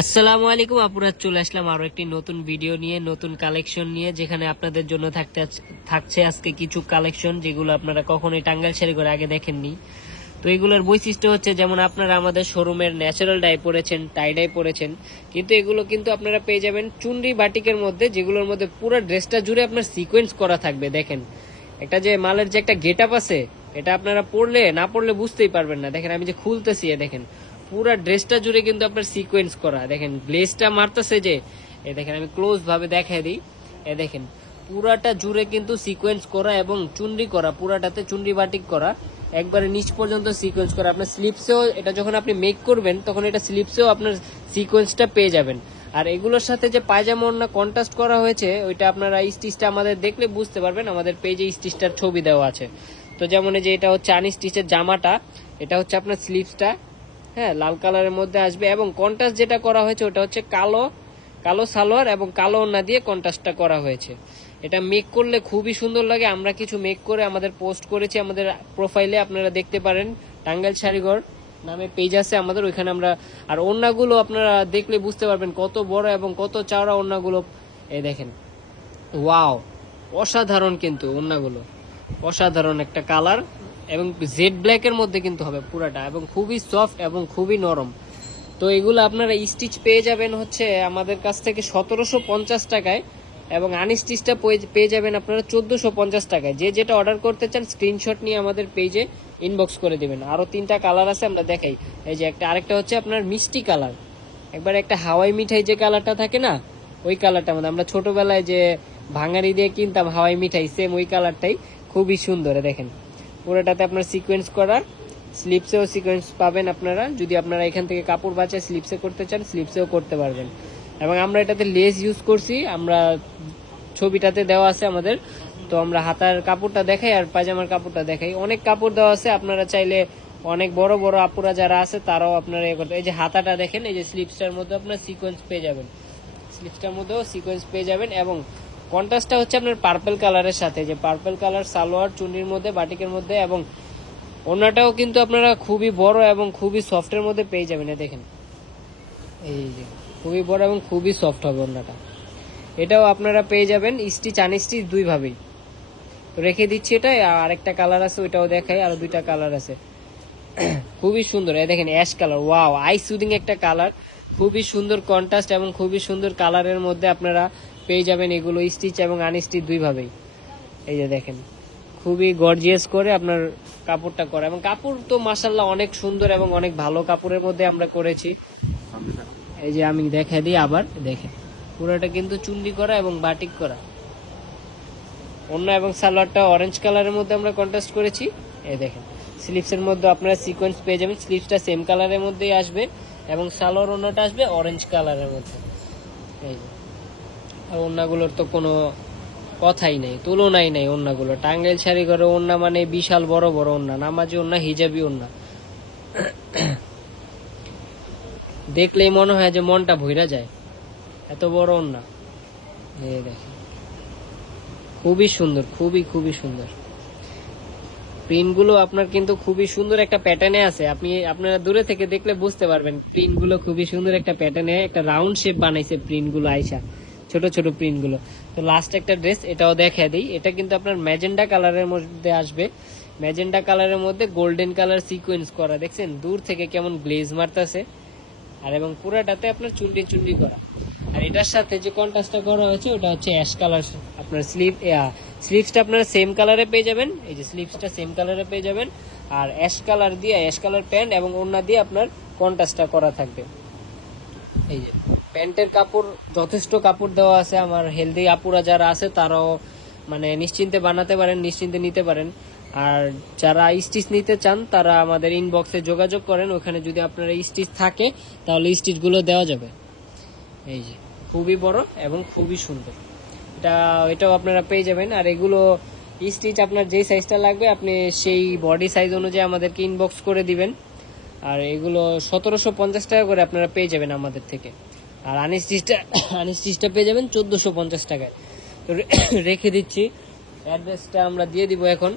আসসালামু আলাইকুম আপুরা, চলে আসলাম আরো একটি নতুন ভিডিও নিয়ে, নতুন কালেকশন নিয়ে, যেখানে আপনাদের জন্য থাকছে আজকে কিছু কালেকশন যেগুলো আপনারা কখনোই টাঙ্গাইল শাড়ি করে আগে দেখেননি। তো এগুলোর বৈশিষ্ট্য হচ্ছে, যেমন আপনারা আমাদের শোরুমের ন্যাচারাল ডাই পরেছেন, টাই ডাই পরেছেন, কিন্তু এগুলো কিন্তু আপনারা পেয়ে যাবেন চুনরি বাটিকের মধ্যে, যেগুলোর মধ্যে পুরো ড্রেসটা জুড়ে আপনার সিকোয়েন্স করা থাকবে। দেখেন, একটা যে মালের যে একটা গেট আপ আছে, এটা আপনারা পরলে না পরলে বুঝতেই পারবেন না। দেখেন আমি যে খুলতেছি, দেখেন পুরা ড্রেসটা জুড়ে কিন্তু আপনার সিকোয়েন্স করা। দেখেন গ্লেজটা মারতেছে যে, দেখেন আমি ক্লোজ ভাবে দেখাই দিই। দেখেন পুরাটা জুড়ে কিন্তু সিকোয়েন্স করা এবং চুনরি করা, পুরাটাতে চুনরি বাটিক করা, একবারে নিচ পর্যন্ত সিকোয়েন্স করা। আপনার স্লিপসেও এটা যখন আপনি মেক করবেন, তখন এটা স্লিপসেও আপনার সিকোয়েন্সটা পেয়ে যাবেন। আর এগুলোর সাথে যে পায়জামা ওড়না কন্ট্রাস্ট করা হয়েছে, ওইটা আপনারা স্টিচটা আমাদের দেখলে বুঝতে পারবেন, আমাদের পেজে স্টিচটার ছবি দেওয়া আছে। তো যেমন এই যে এটা হচ্ছে আনি স্টিচের জামাটা, এটা হচ্ছে আপনার স্লিপসটা, হ্যাঁ লাল কালারের মধ্যে আসবে, এবং কন্ট্রাস্ট যেটা করা হয়েছে ওটা হচ্ছে কালো কালো সালোয়ার এবং কালো ওড়না দিয়ে কন্ট্রাস্টটা করা হয়েছে। এটা মেক করলে খুবই সুন্দর লাগে। আমরা কিছু মেক করে আমাদের পোস্ট করেছি আমাদের প্রোফাইলে, আপনারা দেখতে পারেন, টাঙ্গাইল শাড়িঘর নামে পেজ আছে আমাদের, ওইখানে আমরা। আর ওড়নাগুলো আপনারা দেখলে বুঝতে পারবেন কত বড় এবং কত চওড়া ওড়নাগুলো। এই দেখেন, ওয়াও, অসাধারণ কিন্তু ওড়নাগুলো, অসাধারণ একটা কালার, এবং জেড ব্ল্যাক এর মধ্যে কিন্তু হবে পুরাটা, এবং খুবই সফট এবং খুবই নরম। তো এগুলো আপনারা স্টিচ পেয়ে যাবেন হচ্ছে আমাদের কাছ থেকে 1750 টাকায়, এবং আনস্টিচটা পেয়ে যাবেন আপনারা 1450 টাকায়। যে যেটা অর্ডার করতে চান স্ক্রিনশট নিয়ে আমাদের পেজে ইনবক্স করে দিবেন। আরো 3টা কালার আছে, আমরা দেখাই। এই যে আরেকটা হচ্ছে আপনার মিষ্টি কালার, একবার একটা হাওয়াই মিঠাই যে কালারটা থাকে না, ওই কালারটার মধ্যে আমরা ছোটবেলায় যে ভাঙারি দিয়ে কিনতাম হাওয়াই মিঠাই, সেম ওই কালারটাই, খুবই সুন্দর। দেখেন পুরোটাতে আপনার সিকোয়েন্স করা, স্লিপসেও সিকোয়েন্স পাবেন আপনারা। যদি আপনারা এখান থেকে কাপড় বাঁচে স্লিপসে করতে চান, স্লিপসেও করতে পারবেন। এবং আমরা এটাতে লেস ইউজ করছি, আমরা ছবিটাতে দেওয়া আছে আমাদের। তো আমরা হাতার কাপড়টা দেখাই আর পায়জামার কাপড়টা দেখাই, অনেক কাপড় দেওয়া আছে। আপনারা চাইলে অনেক বড় বড় আপুরা যারা আছে তারাও আপনারা করতে। এই যে হাতাটা দেখেন, এই যে স্লিপসটার মধ্যে আপনার সিকোয়েন্স পেয়ে যাবেন, স্লিপসটার মধ্যেও সিকোয়েন্স পেয়ে যাবেন। এবং কন্ট্রাস্টটা হচ্ছে আপনার পার্পল কালারের সাথে, যে পার্পল কালার সালোয়ার চুন্নির মধ্যে, বাটিকের মধ্যে, এবং ওড়নাটাও কিন্তু আপনারা খুবই বড় এবং খুবই সফটের মধ্যে পেয়ে যাবেন। দেখেন এই যে খুবই বড় এবং খুবই সফট হবে ওড়নাটা। এটাও আপনারা পেয়ে যাবেন স্টিচ আনস্টিচ দুই ভাবেই। তো রেখে দিচ্ছি এটা। আরেকটা কালার আছে, ওইটাও দেখাই, আরো 2টা কালার আছে, খুবই সুন্দর। দেখেন ash colour, wow, I soothing একটা কালার, খুবই সুন্দর কন্ট্রাস্ট এবং খুবই সুন্দর কালারের মধ্যে আপনারা পেয়ে যাবেন এগুলো স্টিচ এবং আনস্টিচ দুই ভাবেই। এই যে দেখেন খুবই গর্জিয়াস করে আপনার কাপড়টা করা, এবং কাপড় তো মাশাআল্লাহ অনেক সুন্দর এবং অনেক ভালো কাপড়ের মধ্যে আমরা করেছি। এই যে আমি দেখাই দিই আবার, দেখেন পুরোটা কিন্তু চুন্ডি করা এবং বাটিক করা। ওড়না এবং সালোয়ারটা অরেঞ্জ কালারের মধ্যে আমরা কন্ট্রাস্ট করেছি। এই দেখেন স্লিপসের মধ্যে আপনারা সিকোয়েন্স পেয়ে যাবেন, স্লিপসটা সেম কালারের মধ্যেই আসবে, এবং সালোয়ার ওড়নাটা আসবে অরেঞ্জ কালারের মধ্যে। এই যে ওড়নাগুলোর তো কোনো কথাই নেই, তুলনাই নেই ওড়নাগুলো। টাঙ্গাইল শাড়ি ঘরে ওড়না মানে বিশাল বড় বড় ওড়না, নামাজি ওড়না, হিজাবি ওড়না, দেখলেই মনে হয় যে মনটা ভইরা যায়, এত বড় ওড়না। এই দেখেন খুবই সুন্দর, খুবই খুবই সুন্দর। প্রিন্টগুলো আপনার কিন্তু খুবই সুন্দর একটা প্যাটার্নে আছে, আপনারা দূরে থেকে দেখলে বুঝতে পারবেন। প্রিন্টগুলো খুবই সুন্দর একটা প্যাটার্নে, একটা রাউন্ড শেপ বানাইছে প্রিন্টগুলো আইসা, ছোট ছোট প্রিন্টগুলো। তো লাস্ট একটা ড্রেস, এটাও দেখা দিই। এটা কিন্তু আপনার ম্যাজেন্ডা কালারের মধ্যে আসবে, ম্যাজেন্ডা কালারের মধ্যে গোল্ডেন কালার সিকোয়েন্স করা, দেখছেন দূর থেকে কেমন গ্লেজ মারতেছে। আর এবং পুরাটাতে আপনার চুন্ডি চুন্ডি করা। আর এটার সাথে যে কন্ট্রাস্টটা করা হয়েছে ওটা হচ্ছে অ্যাশ কালার। আপনার স্লিভসটা আপনারা সেম কালারে পেয়ে যাবেন, এই যে স্লিভসটা সেম কালারে পেয়ে যাবেন। আর অ্যাশ কালার দিয়ে, অ্যাশ কালার প্যান্ট এবং ওড়না দিয়ে আপনার কন্ট্রাস্টটা করা থাকবে। এই যে প্যান্টের কাপড়, যথেষ্ট কাপড় দেওয়া আছে। আমার হেলদি আপুরা যারা আছে তারাও মানে নিশ্চিন্তে বানাতে পারেন, নিশ্চিন্তে নিতে পারেন। আর যারা স্টিচ নিতে চান তারা আমাদের ইনবক্সে যোগাযোগ করেন, ওখানে যদি আপনার স্টিচ থাকে তাহলে স্টিচগুলো দেওয়া যাবে। এই যে খুবই বড় এবং খুবই সুন্দর, এটাও আপনারা পেয়ে যাবেন। আর এগুলো স্টিচ আপনার যেই সাইজটা লাগবে আপনি সেই বডি সাইজ অনুযায়ী আমাদেরকে ইনবক্স করে দিবেন। আর এগুলো 1750 টাকা করে আপনারা পেয়ে যাবেন আমাদের থেকে। আর আনস্টিচটা পেয়ে যাবেন 1450 টাকায়। তো রেখে দিচ্ছি, অ্যাড্রেসটা আমরা দিয়ে দিব এখন।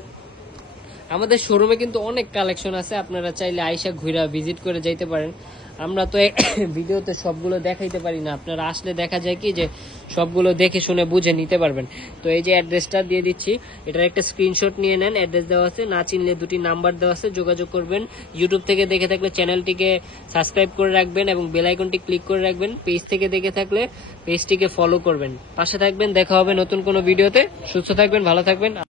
আমাদের শোরুমে কিন্তু অনেক কালেকশন আছে, আপনারা চাইলে আইসা ঘুরা ভিজিট করে যাইতে পারেন। আমরা তো ভিডিওতে সবগুলো দেখাইতে পারি না, আপনারা আসলে দেখা যায় কি যে সবগুলো দেখে শুনে বুঝে নিতে পারবেন। তো এই যে অ্যাড্রেসটা দিয়ে দিচ্ছি, এটার একটা স্ক্রিনশট নিয়ে নেন, অ্যাড্রেস দেওয়া আছে, না চিনলে 2টি নাম্বার দেওয়া আছে, যোগাযোগ করবেন। ইউটিউব থেকে দেখে থাকলে চ্যানেলটিকে সাবস্ক্রাইব করে রাখবেন এবং বেল আইকনটি ক্লিক করে রাখবেন। পেজ থেকে দেখে থাকলে পেজটিকে ফলো করবেন, পাশে থাকবেন। দেখা হবে নতুন কোনো ভিডিওতে। সুস্থ থাকবেন, ভালো থাকবেন।